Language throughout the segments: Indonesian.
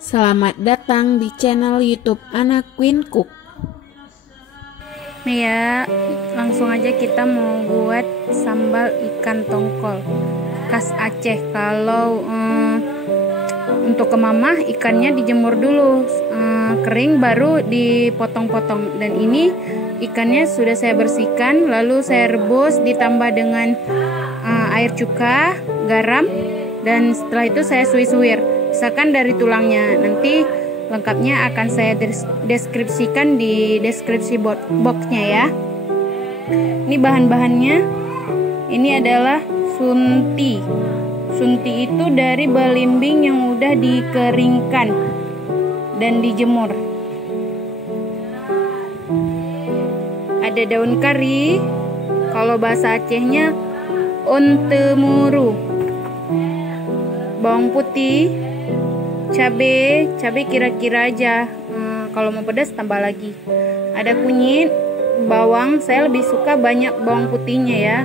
Selamat datang di channel YouTube Ana Queen Cook. Nih ya, langsung aja kita mau buat sambal ikan tongkol khas Aceh. Kalau untuk kemamah, ikannya dijemur dulu kering, baru dipotong-potong. Dan ini ikannya sudah saya bersihkan, lalu saya rebus ditambah dengan air cuka, garam, dan setelah itu saya suwir-suwir, misalkan dari tulangnya. Nanti lengkapnya akan saya deskripsikan di deskripsi boxnya ya. Ini bahan-bahannya. Ini adalah sunti. Sunti itu dari belimbing yang udah dikeringkan dan dijemur. Ada daun kari, kalau bahasa Acehnya ontemuru. Bawang putih, cabai kira-kira aja. Kalau mau pedas tambah lagi. Ada kunyit, bawang, saya lebih suka banyak bawang putihnya ya.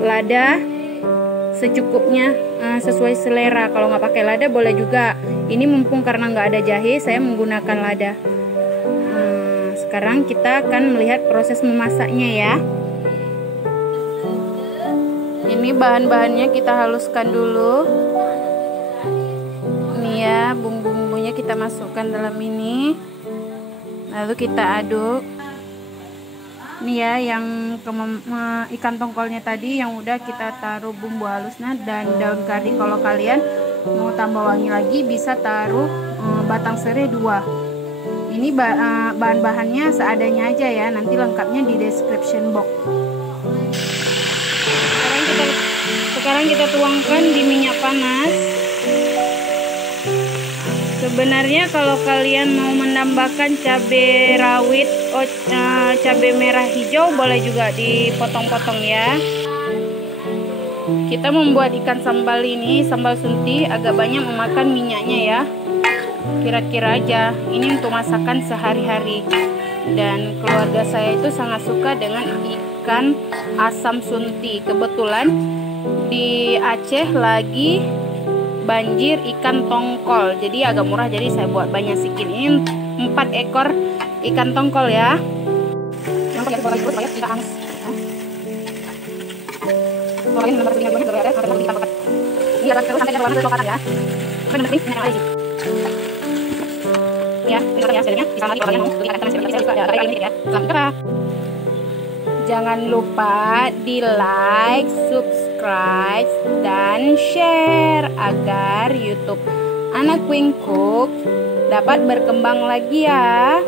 Lada secukupnya, sesuai selera. Kalau nggak pakai lada boleh juga. Ini mumpung karena nggak ada jahe, saya menggunakan lada. Sekarang kita akan melihat proses memasaknya ya. Ini bahan-bahannya kita haluskan dulu. Ini ya, bumbu-bumbunya kita masukkan dalam ini. Lalu kita aduk. Ini ya, yang ikan tongkolnya tadi yang udah kita taruh bumbu halusnya dan daun kari. Kalau kalian mau tambah wangi lagi, bisa taruh batang serai 2. Ini bahan-bahannya seadanya aja ya. Nanti lengkapnya di description box. Sekarang kita tuangkan di minyak panas. Sebenarnya kalau kalian mau menambahkan cabai rawit, cabai merah hijau, boleh juga dipotong-potong ya. Kita membuat ikan sambal ini, sambal sunti, agak banyak memakan minyaknya ya. Kira-kira aja. Ini untuk masakan sehari-hari. Dan keluarga saya itu sangat suka dengan ikan asam sunti. Kebetulan di Aceh lagi banjir ikan tongkol, jadi agak murah, jadi saya buat banyak sedikit. Ini 4 ekor ikan tongkol ya. Jangan lupa di like, subscribe, dan share agar YouTube Ana Queen Cook dapat berkembang lagi ya.